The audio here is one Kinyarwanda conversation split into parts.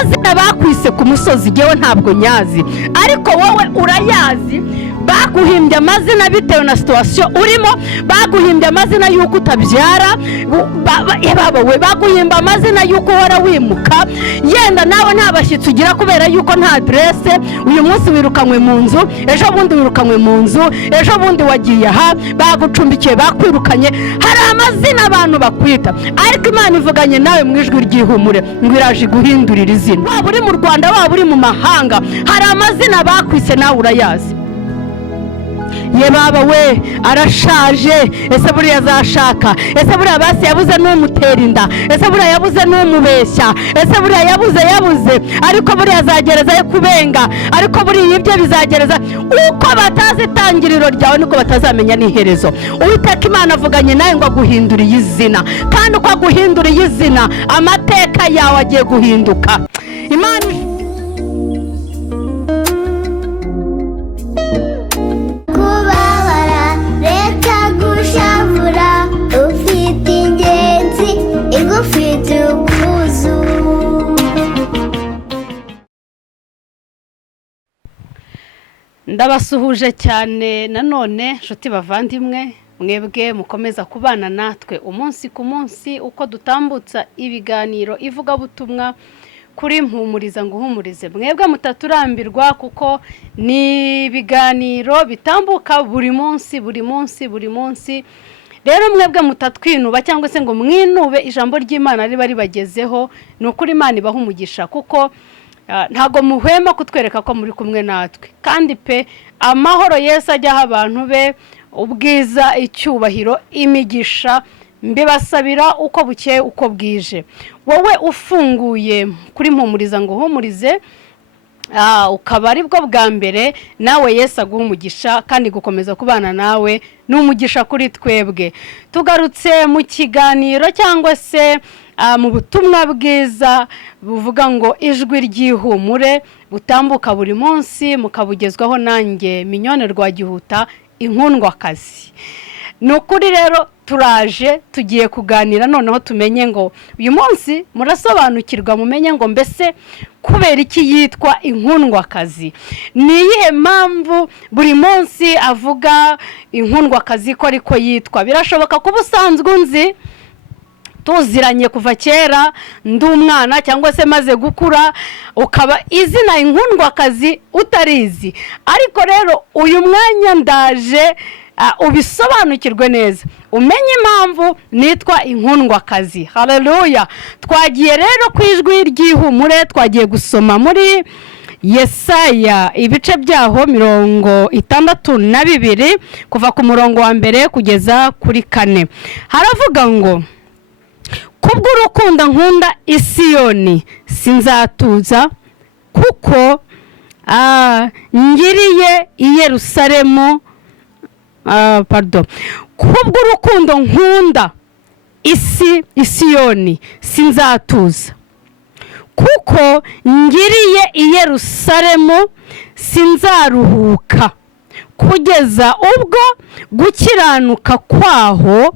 amazina bakwise ku musozi yewe ntabwo nyazi, ariko wowe urayazi. Baguhimbye amazina bitewe na situation urimo, baguhimbye amazina yuko utabyara, we baguhimba amazina yuko uhora wimuka, yenda nawe nta bashyitsi ugira kubera yuko nta adresse. Uyu munsi wirukanywe mu nzu, ejo bundi wirukanywe mu nzu, ejo bundi wagiye aha, bagucumbikiye, bakwirukanye. Hari amazina abantu bakwita, ariko Imana ivuganye nawe mu ijwi ry'ihumure ngo iraje guhindurira izina. Waba uri mu Rwanda, waba uri mu mahanga, hari amazina bakwise nawe urayazi. Ye baba we arashaje, ese buriya azashaka, ese buriya basi yabuze n'umutera inda, ese buriya yabuze n'umubeshya, ese buriya yabuze, ariko buriya azagereza yo kubenga, ariko buriya ibyo bizagereza. Uko batazi itangiriro ryawe niko batazamenya n'iherezo. Uwiteka Imana avuganye nawe ngo aguhinduriye izina, kandi uko aguhinduriye izina amateka yawe agiye guhinduka. Imana ndabasuhuje cyane nanone nshuti bavandimwe, mwebwe mukomeza kubana natwe umunsi ku munsi uko dutambutsa ibiganiro ivugabutumwa kuri Mpumuriza nguhumurize. Mwebwe mutaturambirwa kuko ni ibiganiro bitambuka buri munsi. Rero mwebwe mutatwinuba cyangwa se ngo mwinube ijambo ry'Imana riba ribagezeho, nukuri Imana ibaha umugisha kuko ntago muhwema kutwereka ko muri kumwe natwe. Kandi pe amahoro Yesu ajyaho abantu be, ubwiza, icyubahiro, imigisha mbibasabira uko bukeye uko bwije. Wowe ufunguye kuri Mpumuriza nguhumurize, ukaba ari bwo bwa mbere, nawe Yesu aguha umugisha kandi gukomeza kubana nawe n'umugisha kuri twebwe. Tugarutse mu kiganiro cyangwa se mu butumwa bwiza buvuga ngo ijwi ry'ihumure, butambuka buri munsi mukabugezwaho nanjye Mignone Rwagihuta, Inkundwakazi. Nukuri rero turaje tugiye kuganira noneho tumenye ngo uyu munsi murasobanukirwa, mumenye ngo mbese kubera iki yitwa Inkundwakazi, ni iyihe mpamvu buri munsi avuga Inkundwakazi ko ariko yitwa. Birashoboka kuba usanzwe unzi, tuziranye kuva kera ndi umwana cyangwa se maze gukura, ukaba izina Inkundwakazi utarizi, ariko rero uyu mwanya ndaje ubisobanukirwe neza, umenye impamvu nitwa Inkundwakazi. Haleluya. Twagiye rero ku ijwi ry'ihumure, twagiye gusoma muri Yesaya ibice byaho 62 kuva ku murongo wa mbere kugeza kuri 4. Haravuga ngo kubw'urukundo nkunda Isiyoni sinzatuza, kuko ngiriye i Yerusalemu, kubw'urukundo nkunda Isiyoni sinzatuza, kuko ngiriye i Yerusalemu sinzaruhuka, kugeza ubwo gukiranuka kwaho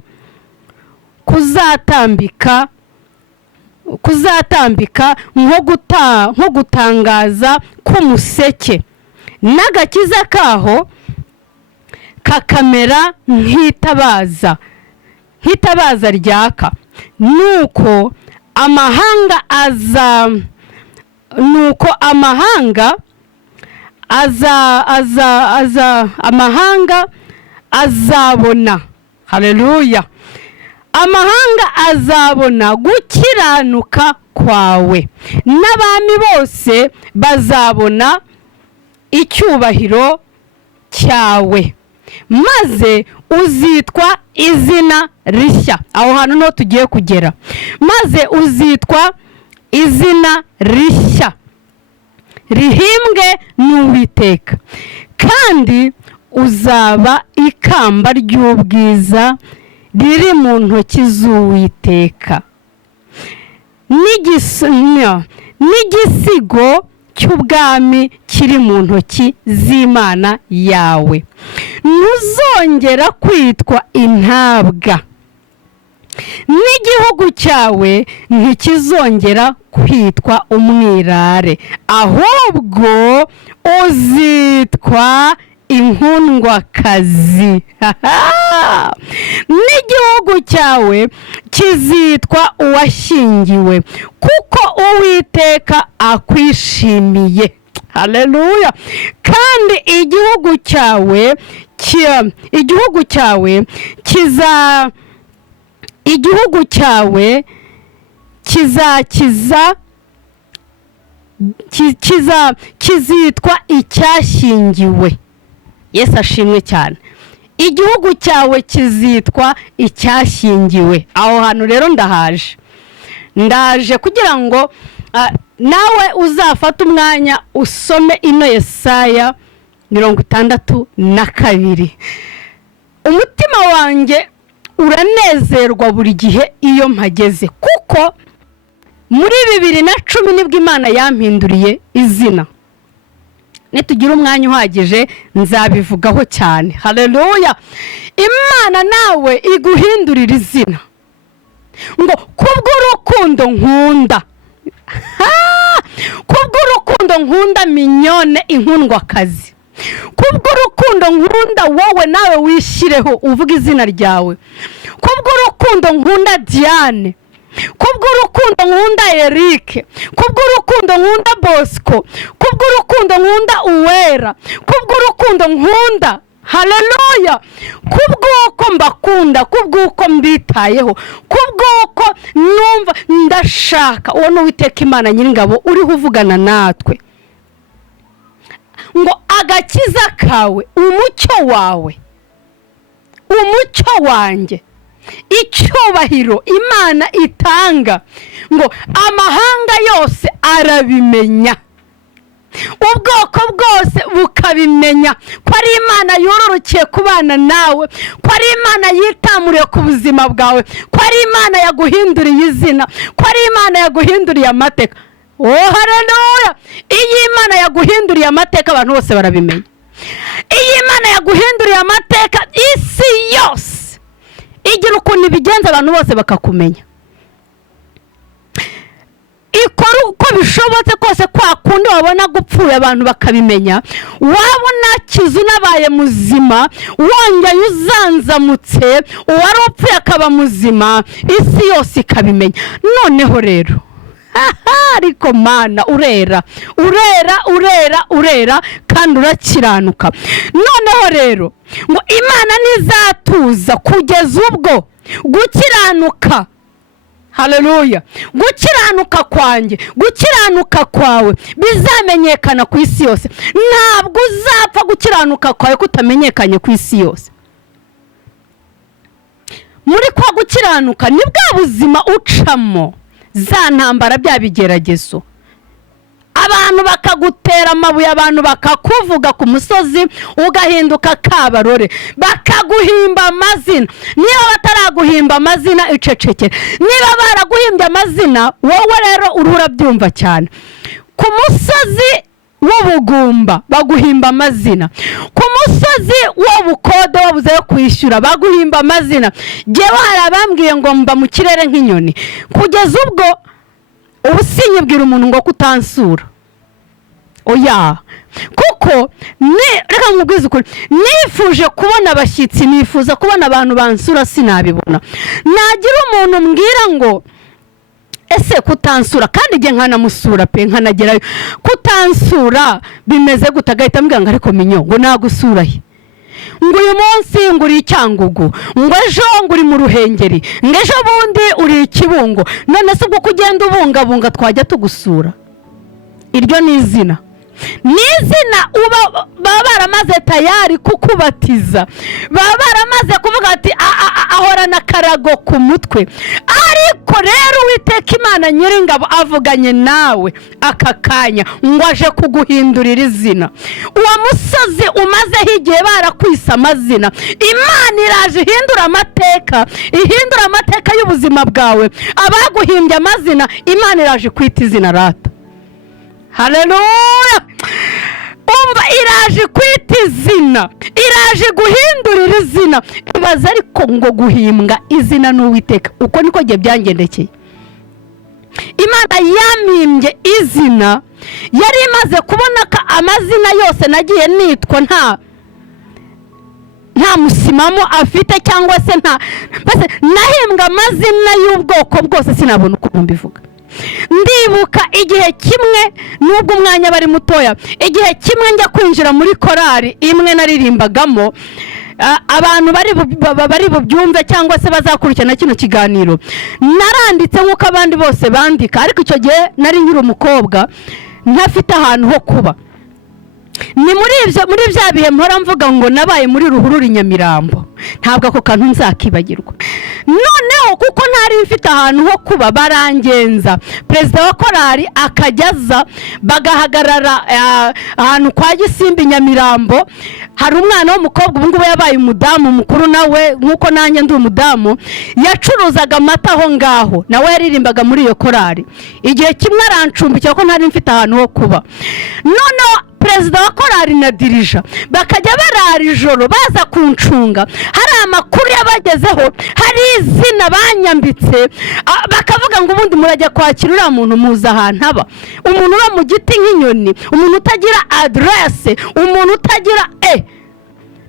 kuzatambika nko gutangaza k'umuseke, n'agakiza kaho kakamera nk'itabaza ryaka. Nuko amahanga azabona. Haleluya. Amahanga azabona gukiranuka kwawe, n'abami bose bazabona icyubahiro cyawe, maze uzitwa izina rishya. Aho hantu no tugiye kugera. Maze uzitwa izina rishya rihimbwe n'Uwiteka, kandi uzaba ikamba ry'ubwiza riri mu ntoki z'Uwiteka, n'igisigo cy'ubwami kiri mu ntoki z'Imana yawe. Ntuzongera kwitwa intabwa, n'igihugu cyawe ntikizongera kwitwa umwirare, ahubwo uzitwa inkundwakazi. N'igihugu cyawe kizitwa uwashyingiwe, kuko Uwiteka akwishimiye. Haleluya. Kandi igihugu cyawe kizitwa icyashyingiwe. Yesu ashimwe cyane. Igihugu cyawe kizitwa icyashyingiwe. Aho hantu rero ndaje kugira ngo nawe uzafata umwanya usome ino Yesaya 62. Umutima wanjye uranezerwa buri gihe iyo mpageze, kuko muri 2010 nibwo Imana yampinduriye izina. Nitugira umwanya uhagije nzabivugaho cyane. Haleluya. Imana nawe iguhindurira izina ngo kubw'urukundo nkunda, kubw'urukundo nkunda minyone inkundwakazi, kubw'urukundo nkunda wowe nawe wishyireho uvuga izina ryawe, kubw'urukundo nkunda Diane, kubw'urukundo nkunda Eric, kubw'urukundo nkunda Bosco, kubw'urukundo nkunda Uwera, kubw'urukundo nkunda. Haleluya. Kubw'uko mbakunda, kubw'uko mbitayeho, kubw'uko numva ndashaka. Uwo ni Uwiteka Imana Nyiringabo uriho uvugana natwe ngo agakiza kawe, umucyo wawe, umucyo wanjye, icyubahiro Imana itanga ngo amahanga yose arabimenya, ubwoko bwose bukabimenya ko ari Imana yororokiye kubana nawe, ko ari Imana yitamuriye ku buzima bwawe, ko ari Imana yaguhinduriye izina, ko ari Imana yaguhinduriye amateka. Oh haleluya. Iyi Imana yaguhinduriye amateka abantu bose barabimenya. Iyi Imana yaguhinduriye amateka isi yose igira ukuntu ibigenza abantu bose bakakumenya. Ikora uko bishobotse kose, kwa kundi wabona gupfuye abantu bakabimenya, wabona kizu nabaye muzima wongeye uzanzamutse, uwari upfuye akaba muzima, isi yose ikabimenya. Noneho rero ariko Mana urera kandi urakiranuka. Noneho rero ngo Imana nizatuza kugeza ubwo gukiranuka. Haleluya. Gukiranuka kwanjye, gukiranuka kwawe bizamenyekana ku isi yose. Ntabwo uzapfa gukiranuka kwawe kutamenyekanye ku isi yose. Muri kwa gukiranuka ni bwa buzima ucamo, za ntambara bya bigeragezo, abantu bakagutera amabuye, abantu bakakuvuga ku musozi ugahinduka kabarore, bakaguhimba amazina. Niba bataraguhimba amazina icecekere, niba baraguhimbye amazina wowe rero urabyumva cyane. Ku musozi w'ubugumba baguhimba amazina, ku musozi w'ubukode wabuze yo kwishyura baguhimba amazina. Jewe harabambwiye ngo mba mu kirere nk'inyoni, kugeza ubwo ubusinyibwira umuntu ngo kutansura. Oya, kuko reka nkubwize ukuri, nifuje kubona abashyitsi, nifuza kubona abantu bansura, sinabibona. Nagira umuntu mbwira ngo ese kutansura, kandi igihe nkanamusura pe nkanagerayo, kutansura bimeze gutagahita mbwira ngo ariko minyo ngo nagusura he, ngo uyu munsi ngo uri Icyangugu, ngo ejo ngo uri mu Ruhengeri, ngo ejo bundi uri Kibungo. None se ubwo kugenda ubungabunga twajya tugusura? Iryo ni izina. N'izina baba baramaze tayari kukubatiza, baba baramaze kuvuga ati ahorana karago ku mutwe. Ariko rero Uwiteka Imana Nyiringabo avuganye nawe aka kanya ngo aje kuguhindurira izina. Uwo musozi umazeho igihe barakwisa amazina, Imana iraje ihindura amateka y'ubuzima bwawe. Abaguhimbye amazina Imana iraje kwita izina rata. Haleluya. umva iraje kwita izina, iraje guhindurira izina. Ibaza ariko ngo guhimbwa izina n'Uwiteka, uko niko gihe byangendekeye. Imana yamimbye izina, yari imaze kubona ko amazina yose nagiye nitwa nta musimamo afite, cyangwa se nahimbwa amazina y'ubwoko bwose sinabona uko mbivuga. Ndibuka igihe kimwe, nubwo umwanya bari mutoya, igihe kimwe njya kwinjira muri korari imwe naririmbagamo, abantu bari bubyumve cyangwa se bazakurikirana kino kiganiro, naranditse nk'uko abandi bose bandika, ariko icyo gihe nari nkiri umukobwa ntafite ahantu ho kuba. Ni muri bya bihe mpora mvuga ngo nabaye muri ruhurura Nyamirambo, ntabwo ako kantu nzakibagirwa. Noneho kuko ntari mfite ahantu ho kuba, barangenza, perezida wa korari akajyaza, bagahagarara ahantu kwa Gisimbi Nyamirambo. Hari umwana w'umukobwa ubu ngubu yabaye umudamu mukuru, nawe nk'uko nanjye ndi umudamu, yacuruzaga amata aho ngaho, nawe yaririmbaga muri iyo korari. Igihe kimwe arancumbikira ko ntari mfite ahantu ho kuba. Noneho perezida wa korari na dirija bakajya barara ijoro baza kuncunga, hari amakuru yabagezeho, hari izina banyambitse, bakavuga ngo ubundi murajya kwakira uriya muntu muza ahantu aba, umuntu uba mu giti nk'inyoni, umuntu utagira aderese, umuntu utagira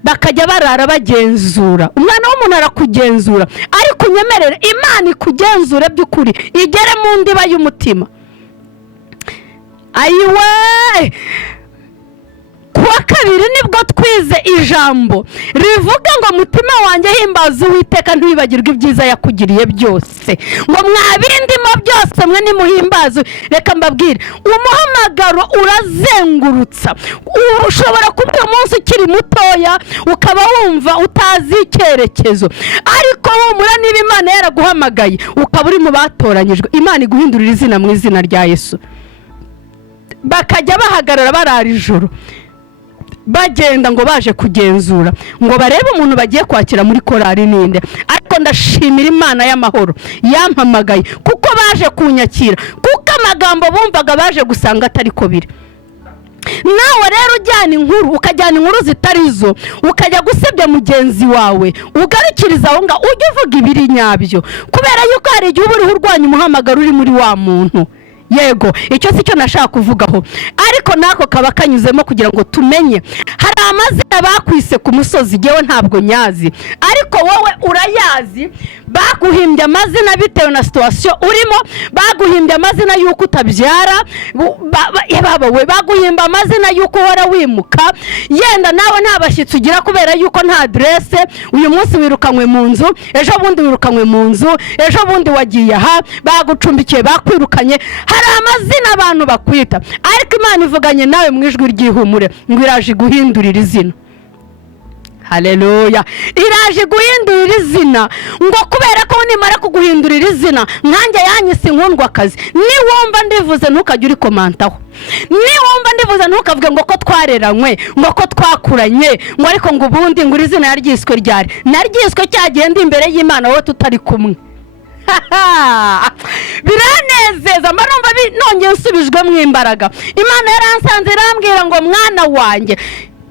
bakajya barara bagenzura. Umwana w'umuntu arakugenzura, ariko unyemerere Imana ikugenzure by'ukuri, igere mu ndiba y'umutima. Ayiwe, kuwa kabiri nibwo twize ijambo rivuga ngo mutima wanjye himbaza Uwiteka ntibibagirwe ibyiza yakugiriye byose, ngo mwabindimo byose mwe nimuhimbaze. Reka mbabwire, umuhamagaro urazengurutsa. Ushobora kuba uyu munsi ukiri mutoya ukaba wumva utazi icyerekezo, ariko humura niba Imana yaraguhamagaye ukaba uri mu batoranyijwe, Imana iguhindurira izina mu izina rya Yesu. Bakajya bahagarara barara ijoro bagenda ngo baje kugenzura ngo barebe umuntu bagiye kwakira muri korari ninde. Ariko ndashimira Imana y'amahoro yampamagaye kuko baje kunyakira, kuko amagambo bumvaga baje gusanga atari ko biri. Nawe rero ujyana inkuru, ukajyana inkuru zitari zo, ukajya gusebya mugenzi wawe, ugarukiriza aho ngaho, ujye uvuga ibiri nyabyo, kubera yuko hari igihe uba uriho urwanya umuhamagaro uri muri wa muntu. Yego, icyo si cyo nashaka kuvugaho, ariko nako kaba kanyuzemo kugira ngo tumenye. Hari amazina bakwise ku musozi, yewe ntabwo nyazi, ariko wowe urayazi. Baguhimbye amazina bitewe na situation urimo, baguhimbye amazina yuko utabyara, we baguhimba amazina yuko uhora wimuka, yenda nawe nta bashyitsi ugira kubera yuko nta adresse. Uyu munsi wirukanywe mu nzu, ejo bundi wirukanywe mu nzu, ejo bundi wagiye aha, bagucumbikiye, bakwirukanye. Hari amazina abantu bakwita, ariko Imana ivuganye nawe mu ijwi ry'ihumure ngo iraje guhindurira izina. Haleluya, iraje guhindurira izina, ngo kubera ko nimara kuguhindurira izina, nkanjye yanyise Inkundwa akazi. Niwumva ndivuze ntukajye uri komantaho, niwumva ndivuze ntukavuge ngo ko twareranywe, ngo ko twakuranye, ngo ariko ngo ubundi ngo izina yaryiswe ryari. Naryiswe cyagenda imbere y'Imana wowe tutari kumwe. Biranezeza, mbarumva nongeye nsubijwemo imbaraga. Imana yaransanze irambwira ngo mwana wanjye,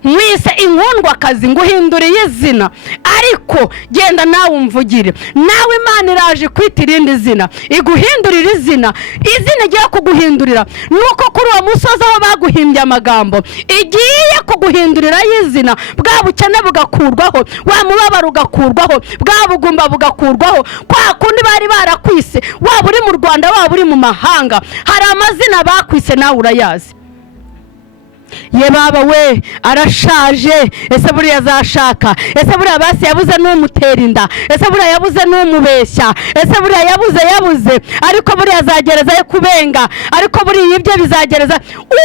mwise Inkundwa akazi nguhinduriye izina, ariko genda nawe umvugire. Nawe Imana iraje kwita irindi zina, iguhindurira izina. Izina igiye kuguhindurira nuko kuri uwo musozi aho baguhimbye amagambo, igiye kuguhindurira y'izina. Bwa bukene bugakurwaho, wa mubabaro ugakurwaho, bwa bugumba bugakurwaho, kwa kundi bari barakwise, waba uri mu Rwanda waba uri mu mahanga. Hari amazina bakwise nawe urayazi. Ye baba we arashaje, ese buriya azashaka, ese buriya basi yabuze n'umutera inda, ese buriya yabuze n'umubeshya, ese buriya yabuze, ariko buriya azagereza yo kubenga, ariko buriya ibyo bizagereza.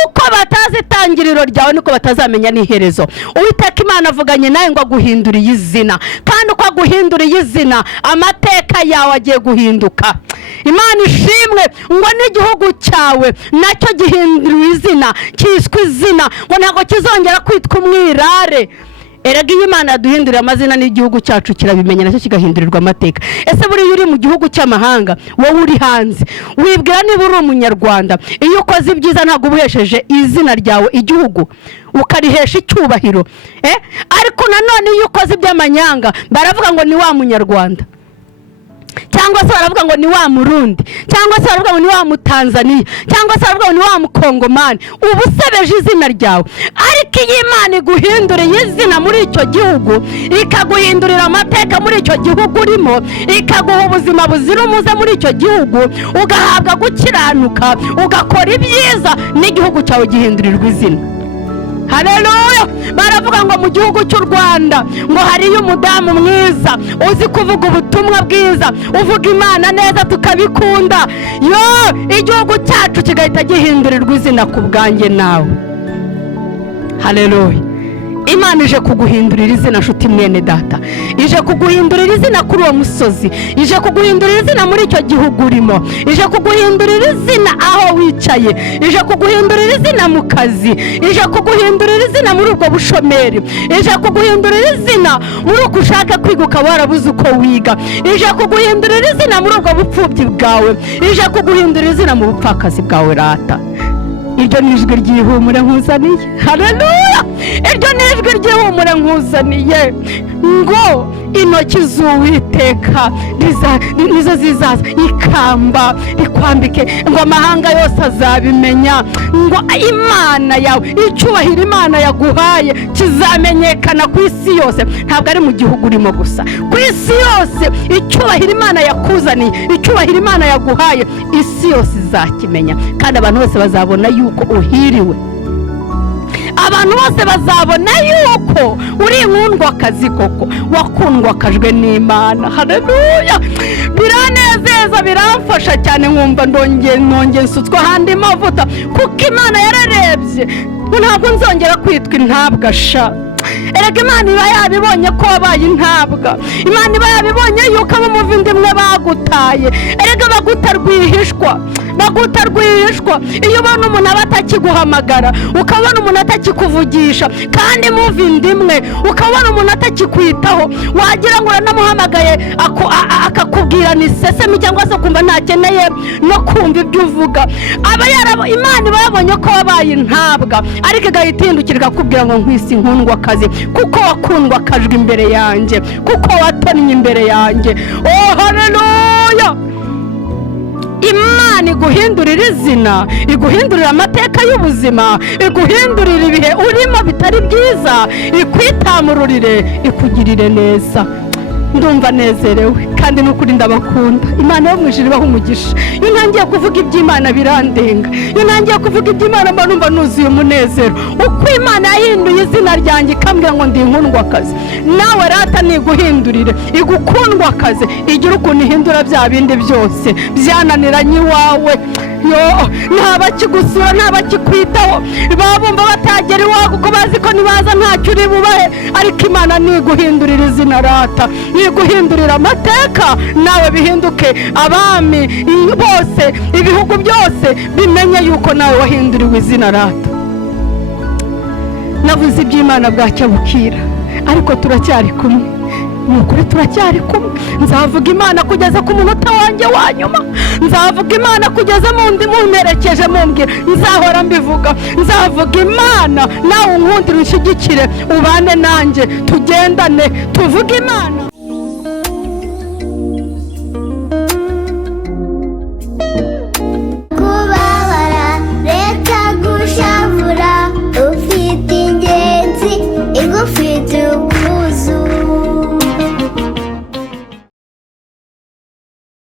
Uko batazi itangiriro ryawe niko batazamenya n'iherezo. Uwiteka Imana avuganye nawe ngo aguhinduriye izina, kandi uko aguhinduriye izina amateka yawe agiye guhinduka. Imana ishimwe ngo n'igihugu cyawe nacyo gihinduriwe izina, cyiswe izina, ngo ntabwo kizongera kwitwa umwirare. erega iyo Imana yaduhindurira amazina n'igihugu cyacu kirabimenya nacyo kigahindurirwa amateka. Ese buri uri mu gihugu cy'amahanga, wowe uri hanze, wibwira niba uri umunyarwanda, iyo ukoze ibyiza ntabwo ubuhesheje izina ryawe igihugu ukarihesha icyubahiro, ariko nanone iyo ukoze iby'amanyanga baravuga ngo ni wa munyarwanda, cyangwa se baravuga ngo ni wa murundi, cyangwa se baravuga ngo ni wa mutanzaniya, cyangwa se baravuga ngo ni wa mukongomani. ubu usebeje izina ryawe. Ariko iyo Imana iguhinduriye izina muri icyo gihugu, ikaguhindurira amateka muri icyo gihugu urimo, ikaguha ubuzima buzira umuze muri icyo gihugu, ugahabwa gukiranuka, ugakora ibyiza, n'igihugu cyawe gihindurirwa izina. Haleluya. Baravuga ngo mu gihugu cy'u Rwanda ngo hariyo umudamu mwiza uzi kuvuga ubutumwa bwiza, uvuga Imana neza tukabikunda, igihugu cyacu kigahita gihindurirwa izina ku bwanjye nawe. Haleluya. Imana ije kuguhindurira izina nshuti mwene data, ije kuguhindurira izina kuri uwo musozi, ije kuguhindurira izina muri icyo gihugu urimo, ije kuguhindurira izina aho wicaye, ije kuguhindurira izina mu kazi, ije kuguhindurira izina muri ubwo bushomeri, ije kuguhindurira izina muri uko ushaka kwiga ukaba warabuze uko wiga, ije kuguhindurira izina muri ubwo bupfubyi bwawe, ije kuguhindurira izina mu bupfakazi bwawe rata. Iryo ni ijwi ry'ihumure nkuzaniye. Haleluya. Iryo ni ijwi ry'ihumure nkuzaniye ngo intoki z'Uwiteka nizo zizaza ikamba rikwambike, ngo amahanga yose azabimenya, ngo Imana yawe, icyubahiro Imana yaguhaye kizamenyekana ku isi yose. Ntabwo ari mu gihugu urimo gusa, ku isi yose icyubahiro Imana yakuzaniye, icyubahiro Imana yaguhaye, isi yose izakimenya, kandi abantu bose bazabona yuko uhiriwe. Abantu bose bazabona yuko uri inkundwakazi koko, wakundwakajwe n'Imana. Haleluya. Biranezeza, biramfasha cyane, nkumva nongeye nsutswa handi mavuta, kuko Imana yararebye ntabwo nzongera kwitwa intabwa sha. Erega Imana iba yabibonye ko wabaye intabwa, Imana iba yabibonye yuko abamuvindimwe bagutaye. Erega baguta rwihishwa, baguta rwihishwa. Iyo ubona umuntu aba atakiguhamagara, ukabona umuntu atakikuvugisha, kandi muvindimwe, ukabona umuntu atakikwitaho, wagira ngo uranamuhamagaye akakubwira ni sesemi, cyangwa se kumva ntakeneye no kumva ibyo uvuga. Imana iba yabonye ko wabaye intabwa, ariko igahita ihindukira ikakubwira ngo nkwisi inkundwakazi, kuko wakundwakajwe imbere yanjye, kuko watonnye imbere yanjye. Haleluya. Imana iguhindurira izina, iguhindurira amateka y'ubuzima, iguhindurira ibihe urimo bitari byiza, ikwitamururire, ikugirire neza. Ndumva nezerewe kandi n'ukuri ndabakunda. Imana yo mu ijuru ibaha umugisha. Iyo ntangiye kuvuga iby'Imana birandenga, iyo ntangiye kuvuga iby'Imana mba numva nuzuye umunezero. Uko Imana yahinduye izina ryanjye ikambwira ngo ndi inkundwakazi, nawe rata niguhindurire, igukundwakaze, igira ukuntu ihindura bya bindi byose byananiranye iwawe. Ntabakigusura, ntabakikwitaho, babumva batagera iwawe kuko bazi ko nibaza ntacyo uri bubahe. Ariko Imana niguhindurira izina rata, niguhindurira amateka, nawe bihinduke abami bose, ibihugu byose bimenye yuko nawe wahinduriwe izina rata. Navuze iby'Imana bwacya bukira, ariko turacyari kumwe. Nukuri turacyari kumwe. Nzavuga Imana kugeza ku munota wanjye wa nyuma, nzavuga Imana kugeza mumperekeje mumbwira, nzahora mbivuga. Nzavuga Imana, nawe unkundire, unshyigikire, ubane nanjye, tugendane, tuvuge Imana.